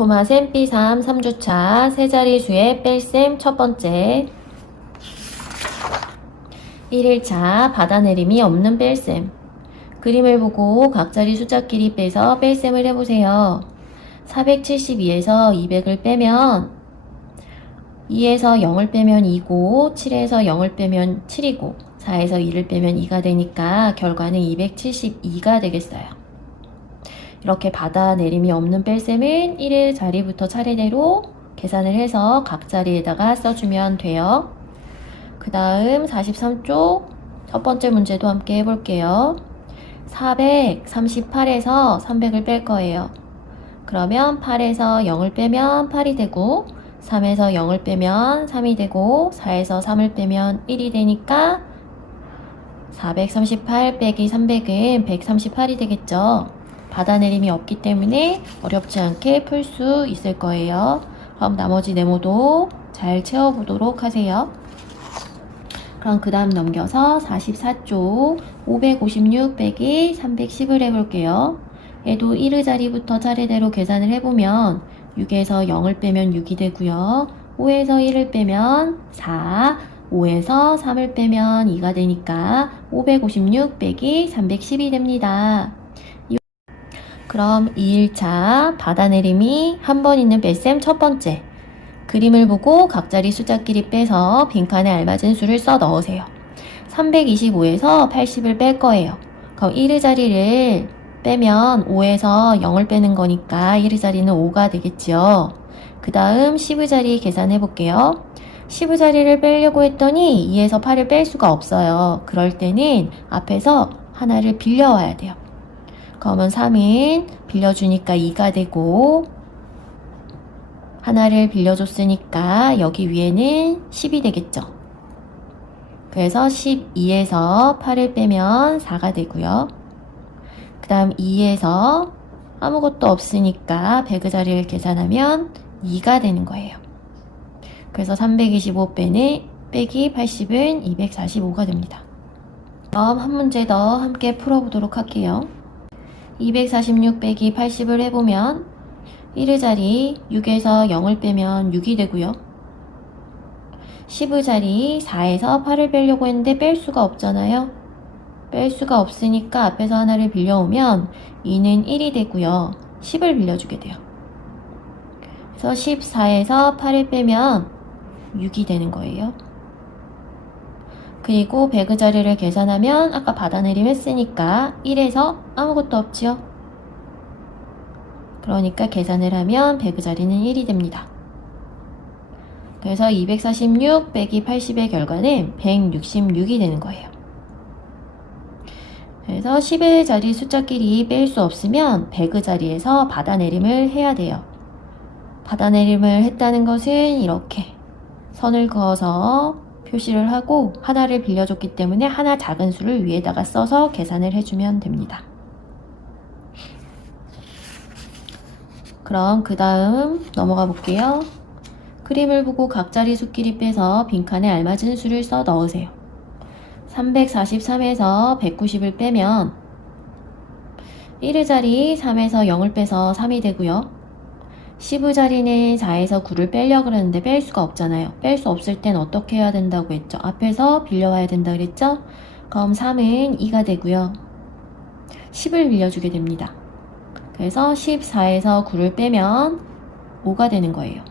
토마셈 B3 3주차 세 자리수의 뺄셈 첫 번째 1일차 받아내림이 없는 뺄셈. 그림을 보고 각자리 숫자끼리 빼서 뺄셈을 해보세요. 472에서 200을 빼면 2에서 0을 빼면 2고 7에서 0을 빼면 7이고 4에서 2를 빼면 2가 되니까 결과는 272가 되겠어요. 이렇게 받아내림이 없는 뺄셈은 1의 자리부터 차례대로 계산을 해서 각 자리에다가 써주면 돼요. 그 다음 43쪽 첫 번째 문제도 함께 해볼게요. 438에서 300을 뺄 거예요. 그러면 8에서 0을 빼면 8이 되고 3에서 0을 빼면 3이 되고 4에서 3을 빼면 1이 되니까 438 빼기 300은 138이 되겠죠. 받아내림이 없기 때문에 어렵지 않게 풀 수 있을 거예요. 그럼 나머지 네모도 잘 채워보도록 하세요. 그럼 그 다음 넘겨서 44쪽 556 빼기 310을 해볼게요. 얘도 1의 자리부터 차례대로 계산을 해보면 6에서 0을 빼면 6이 되고요. 5에서 1을 빼면 4, 5에서 3을 빼면 2가 되니까 556 빼기 310이 됩니다. 그럼 2일차 받아내림이 한 번 있는 뺄셈 첫 번째. 그림을 보고 각자리 숫자끼리 빼서 빈칸에 알맞은 수를 써 넣으세요. 325에서 80을 뺄 거예요. 그럼 1의 자리를 빼면 5에서 0을 빼는 거니까 1의 자리는 5가 되겠죠. 그 다음 10의 자리 계산해 볼게요. 10의 자리를 빼려고 했더니 2에서 8을 뺄 수가 없어요. 그럴 때는 앞에서 하나를 빌려와야 돼요. 그러면 3은 빌려주니까 2가 되고 하나를 빌려줬으니까 여기 위에는 10이 되겠죠. 그래서 12에서 8을 빼면 4가 되고요. 그 다음 2에서 아무것도 없으니까 100의 자리를 계산하면 2가 되는 거예요. 그래서 325 빼기 80은 245가 됩니다. 그럼 한 문제 더 함께 풀어보도록 할게요. 246 빼기 80을 해보면 1의 자리 6에서 0을 빼면 6이 되고요. 10의 자리 4에서 8을 빼려고 했는데 뺄 수가 없잖아요. 뺄 수가 없으니까 앞에서 하나를 빌려오면 2는 1이 되고요. 10을 빌려주게 돼요. 그래서 14에서 8을 빼면 6이 되는 거예요. 그리고 100의 자리를 계산하면 아까 받아내림 했으니까 1에서 아무것도 없지요. 그러니까 계산을 하면 100의 자리는 1이 됩니다. 그래서 246 빼기 80의 결과는 166이 되는 거예요. 그래서 10의 자리 숫자끼리 뺄 수 없으면 100의 자리에서 받아내림을 해야 돼요. 받아내림을 했다는 것은 이렇게 선을 그어서 표시를 하고 하나를 빌려줬기 때문에 하나 작은 수를 위에다가 써서 계산을 해주면 됩니다. 그럼 그 다음 넘어가 볼게요. 그림을 보고 각자리 수끼리 빼서 빈칸에 알맞은 수를 써 넣으세요. 343에서 190을 빼면 1의 자리 3에서 0을 빼서 3이 되고요. 10의 자리는 4에서 9를 빼려고 그러는데 뺄 수가 없잖아요. 뺄 수 없을 땐 어떻게 해야 된다고 했죠? 앞에서 빌려와야 된다 그랬죠? 그럼 3은 2가 되고요. 10을 빌려주게 됩니다. 그래서 14에서 9를 빼면 5가 되는 거예요.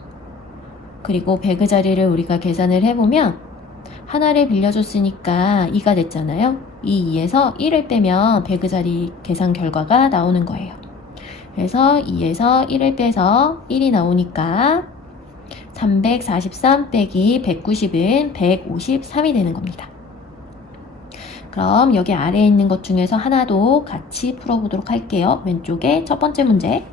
그리고 100의 자리를 우리가 계산을 해보면 하나를 빌려줬으니까 2가 됐잖아요. 이 2에서 1을 빼면 100의 자리 계산 결과가 나오는 거예요. 그래서 2에서 1을 빼서 1이 나오니까 343 빼기 190은 153이 되는 겁니다. 그럼 여기 아래에 있는 것 중에서 하나도 같이 풀어보도록 할게요. 왼쪽에 첫 번째 문제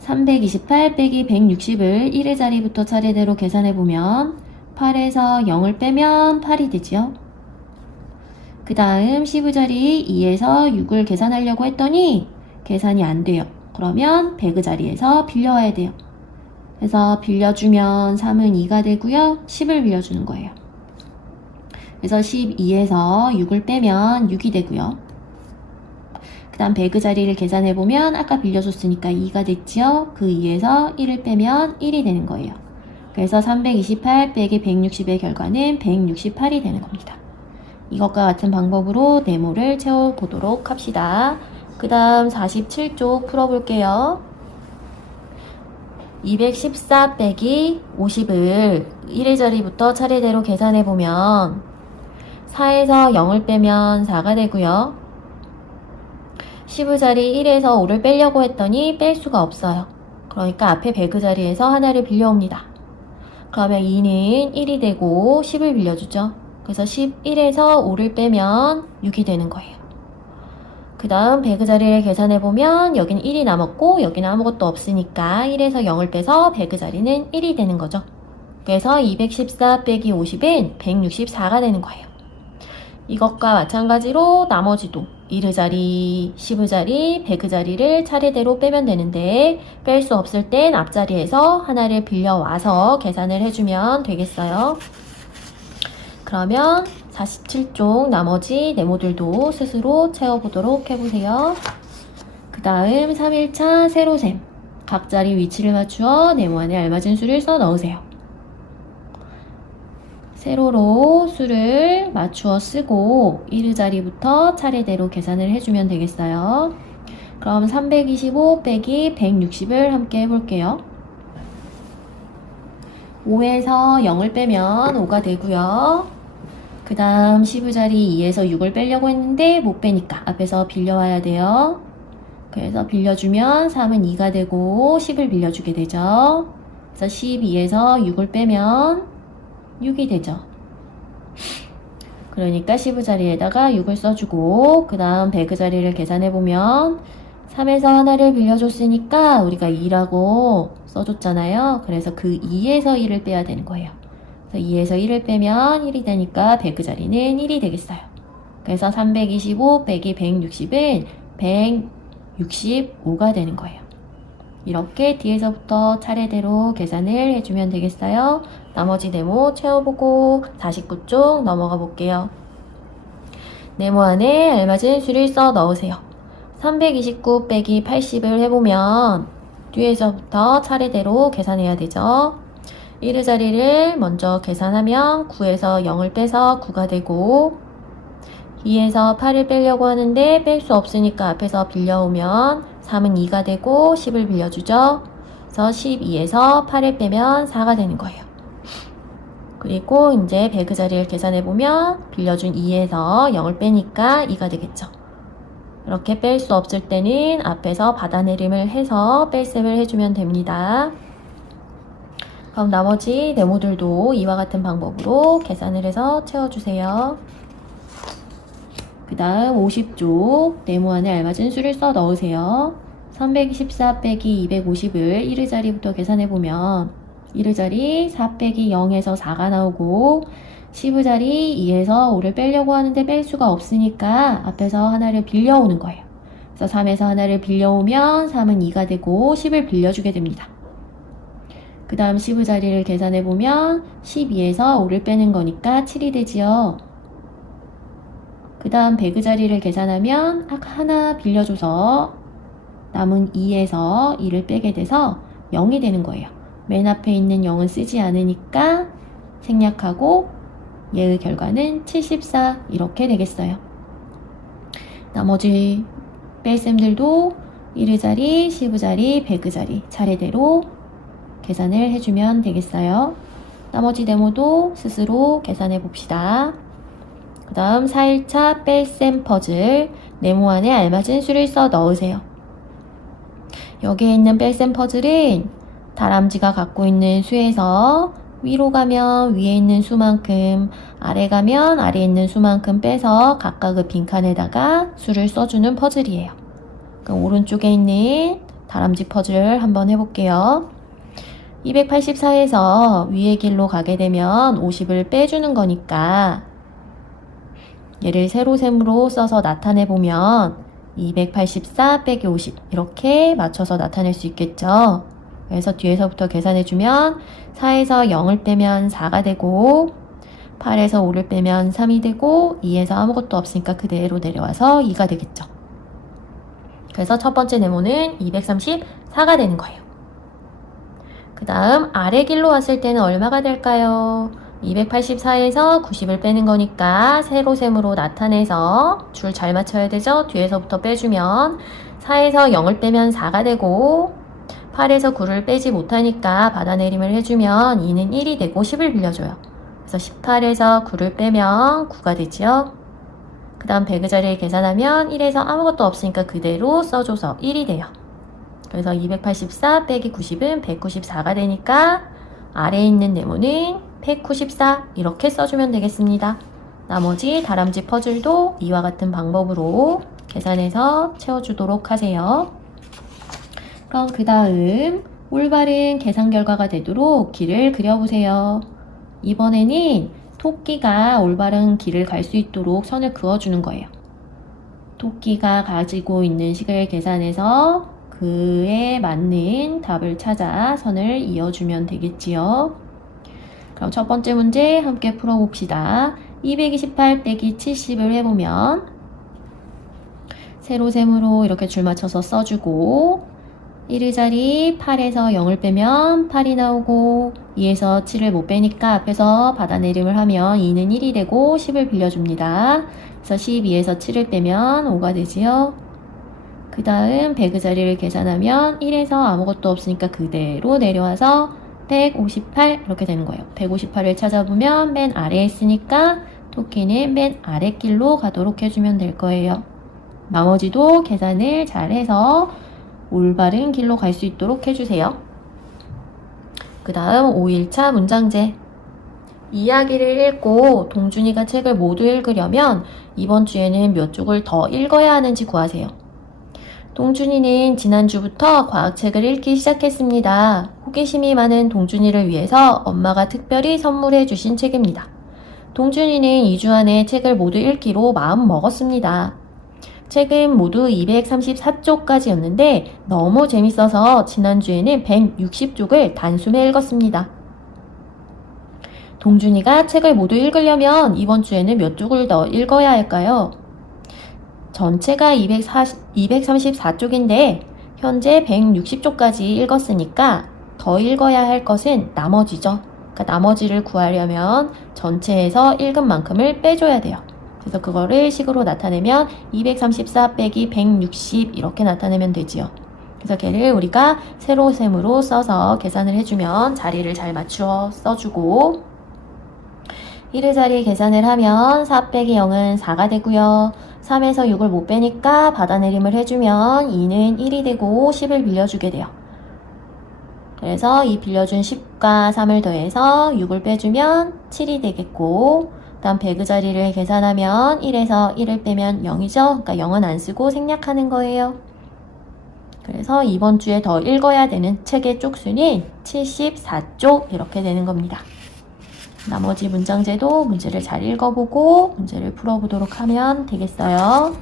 328 빼기 160을 1의 자리부터 차례대로 계산해보면 8에서 0을 빼면 8이 되지요. 그 다음 10의 자리 2에서 6을 계산하려고 했더니 계산이 안 돼요. 그러면 100의 자리에서 빌려와야 돼요. 그래서 빌려주면 3은 2가 되고요. 10을 빌려주는 거예요. 그래서 12에서 6을 빼면 6이 되고요. 그 다음 배그 자리를 계산해보면 아까 빌려줬으니까 2가 됐지요. 그 2에서 1을 빼면 1이 되는 거예요. 그래서 328 빼기 160의 결과는 168이 되는 겁니다. 이것과 같은 방법으로 네모를 채워보도록 합시다. 그 다음 47쪽 풀어볼게요. 214 빼기 50을 1의 자리부터 차례대로 계산해보면 4에서 0을 빼면 4가 되고요. 10의 자리 1에서 5를 빼려고 했더니 뺄 수가 없어요. 그러니까 앞에 100의 자리에서 하나를 빌려옵니다. 그러면 2는 1이 되고 10을 빌려주죠. 그래서 11에서 5를 빼면 6이 되는 거예요. 그 다음 100의 자리를 계산해보면 여기는 1이 남았고 여기는 아무것도 없으니까 1에서 0을 빼서 100의 자리는 1이 되는 거죠. 그래서 214 빼기 50은 164가 되는 거예요. 이것과 마찬가지로 나머지도 1의 자리, 10의 자리, 100의 자리를 차례대로 빼면 되는데 뺄 수 없을 땐 앞자리에서 하나를 빌려와서 계산을 해주면 되겠어요. 그러면 47쪽 나머지 네모들도 스스로 채워보도록 해보세요. 그 다음 3일차 세로셈. 각 자리 위치를 맞추어 네모 안에 알맞은 수를 써 넣으세요. 세로로 수를 맞추어 쓰고 1의 자리부터 차례대로 계산을 해주면 되겠어요. 그럼 325 빼기 160을 함께 해볼게요. 5에서 0을 빼면 5가 되고요. 그 다음 10의 자리 2에서 6을 빼려고 했는데 못 빼니까 앞에서 빌려와야 돼요. 그래서 빌려주면 3은 2가 되고 10을 빌려주게 되죠. 그래서 12에서 6을 빼면 6이 되죠. 그러니까 10의 자리에다가 6을 써주고 그 다음 100의 자리를 계산해보면 3에서 하나를 빌려줬으니까 우리가 2라고 써줬잖아요. 그래서 그 2에서 1을 빼야 되는 거예요. 그래서 2에서 1을 빼면 1이 되니까 100의 자리는 1이 되겠어요. 그래서 325 빼기 160은 165가 되는 거예요. 이렇게 뒤에서부터 차례대로 계산을 해주면 되겠어요. 나머지 네모 채워보고 49쪽 넘어가 볼게요. 네모 안에 알맞은 수를 써 넣으세요. 329 빼기 80을 해보면 뒤에서부터 차례대로 계산해야 되죠. 1의 자리를 먼저 계산하면 9에서 0을 빼서 9가 되고 2에서 8을 빼려고 하는데 뺄 수 없으니까 앞에서 빌려오면 3은 2가 되고 10을 빌려주죠. 그래서 12에서 8을 빼면 4가 되는 거예요. 그리고 이제 100의 자리를 계산해보면 빌려준 2에서 0을 빼니까 2가 되겠죠. 이렇게 뺄 수 없을 때는 앞에서 받아내림을 해서 뺄셈을 해주면 됩니다. 그럼 나머지 네모들도 이와 같은 방법으로 계산을 해서 채워주세요. 그 다음 50쪽 네모 안에 알맞은 수를 써 넣으세요. 314 빼기 250을 1의 자리부터 계산해보면 1의 자리 4 빼기 0에서 4가 나오고 10의 자리 2에서 5를 빼려고 하는데 뺄 수가 없으니까 앞에서 하나를 빌려오는 거예요. 그래서 3에서 하나를 빌려오면 3은 2가 되고 10을 빌려주게 됩니다. 그 다음 10의 자리를 계산해보면 12에서 5를 빼는 거니까 7이 되지요. 그 다음 100의 자리를 계산하면 하나 빌려줘서 남은 2에서 2를 빼게 돼서 0이 되는 거예요. 맨 앞에 있는 0은 쓰지 않으니까 생략하고 얘의 결과는 74 이렇게 되겠어요. 나머지 뺄셈들도 1의 자리, 10의 자리, 100의 자리 차례대로 계산을 해주면 되겠어요. 나머지 네모도 스스로 계산해 봅시다. 그 다음 4일차 뺄셈 퍼즐 네모 안에 알맞은 수를 써 넣으세요. 여기에 있는 뺄셈 퍼즐은 다람쥐가 갖고 있는 수에서 위로 가면 위에 있는 수만큼, 아래 가면 아래에 있는 수만큼 빼서 각각의 빈칸에다가 수를 써주는 퍼즐이에요. 그럼 오른쪽에 있는 다람쥐 퍼즐 한번 해볼게요. 284에서 위의 길로 가게 되면 50을 빼주는 거니까 얘를 세로셈으로 써서 나타내보면 284 빼기 50 이렇게 맞춰서 나타낼 수 있겠죠. 그래서 뒤에서부터 계산해주면 4에서 0을 빼면 4가 되고 8에서 5를 빼면 3이 되고 2에서 아무것도 없으니까 그대로 내려와서 2가 되겠죠. 그래서 첫 번째 네모는 234가 되는 거예요. 그 다음 아래 길로 왔을 때는 얼마가 될까요? 284에서 90을 빼는 거니까 세로셈으로 나타내서 줄 잘 맞춰야 되죠? 뒤에서부터 빼주면 4에서 0을 빼면 4가 되고 8에서 9를 빼지 못하니까 받아내림을 해주면 2는 1이 되고 10을 빌려줘요. 그래서 18에서 9를 빼면 9가 되죠. 그 다음 배그 자리를 계산하면 1에서 아무것도 없으니까 그대로 써줘서 1이 돼요. 그래서 284 빼기 90은 194가 되니까 아래에 있는 네모는 194 이렇게 써주면 되겠습니다. 나머지 다람쥐 퍼즐도 이와 같은 방법으로 계산해서 채워주도록 하세요. 그럼 그 다음 올바른 계산 결과가 되도록 길을 그려보세요. 이번에는 토끼가 올바른 길을 갈 수 있도록 선을 그어주는 거예요. 토끼가 가지고 있는 식을 계산해서 그에 맞는 답을 찾아 선을 이어주면 되겠지요. 그럼 첫 번째 문제 함께 풀어봅시다. 228 빼기 70을 해보면 세로셈으로 이렇게 줄 맞춰서 써주고 1의 자리 8에서 0을 빼면 8이 나오고 2에서 7을 못 빼니까 앞에서 받아내림을 하면 2는 1이 되고 10을 빌려줍니다. 그래서 12에서 7을 빼면 5가 되지요. 그 다음 배그 자리를 계산하면 1에서 아무것도 없으니까 그대로 내려와서 158 이렇게 되는 거예요. 158을 찾아보면 맨 아래에 있으니까 토끼는 맨 아랫길로 가도록 해주면 될 거예요. 나머지도 계산을 잘 해서 올바른 길로 갈 수 있도록 해주세요. 그 다음 5일차 문장제. 이야기를 읽고 동준이가 책을 모두 읽으려면 이번 주에는 몇 쪽을 더 읽어야 하는지 구하세요. 동준이는 지난주부터 과학책을 읽기 시작했습니다. 호기심이 많은 동준이를 위해서 엄마가 특별히 선물해 주신 책입니다. 동준이는 2주 안에 책을 모두 읽기로 마음 먹었습니다. 책은 모두 234쪽까지였는데 너무 재밌어서 지난주에는 160쪽을 단숨에 읽었습니다. 동준이가 책을 모두 읽으려면 이번 주에는 몇 쪽을 더 읽어야 할까요? 전체가 234쪽인데 현재 160쪽까지 읽었으니까 더 읽어야 할 것은 나머지죠. 그러니까 나머지를 구하려면 전체에서 읽은 만큼을 빼줘야 돼요. 그래서 그거를 식으로 나타내면 234 빼기 160 이렇게 나타내면 되지요. 그래서 걔를 우리가 세로셈으로 써서 계산을 해주면 자리를 잘 맞추어 써주고 1의 자리 계산을 하면 4 빼기 0은 4가 되고요. 3에서 6을 못 빼니까 받아내림을 해주면 2는 1이 되고 10을 빌려주게 돼요. 그래서 이 빌려준 10과 3을 더해서 6을 빼주면 7이 되겠고 다음 배그 자리를 계산하면 1에서 1을 빼면 0이죠. 그러니까 0은 안 쓰고 생략하는 거예요. 그래서 이번 주에 더 읽어야 되는 책의 쪽수는 74쪽 이렇게 되는 겁니다. 나머지 문장제도 문제를 잘 읽어보고 문제를 풀어보도록 하면 되겠어요.